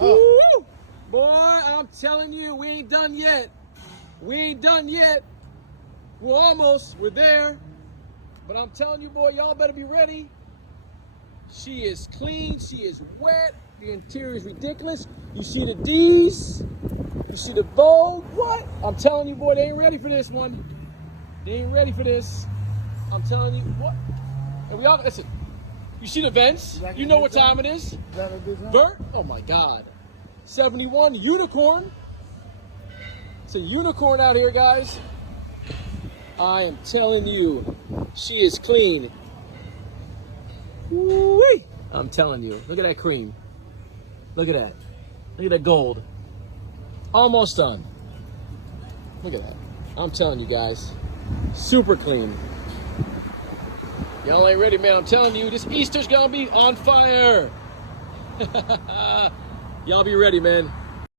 Woo! Boy, I'm telling you, we ain't done yet. We ain't done yet. We're almost. We're there. But I'm telling you, boy, y'all better be ready. She is clean. She is wet. The interior is ridiculous. You see the D's. You see the bow. What? I'm telling you, boy, they ain't ready for this one. They ain't ready for this. I'm telling you, what? And we all, listen, you see the vents. You know what time it is. Bert, oh my God. 71 unicorn. It's a unicorn out here, guys. I am telling you, she is clean. Woo-wee. I'm telling you, look at that cream. Look at that. Look at that gold. Almost done. Look at that. I'm telling you guys, super clean. Y'all ain't ready, man. I'm telling you, this Easter's gonna be on fire. Y'all be ready, man.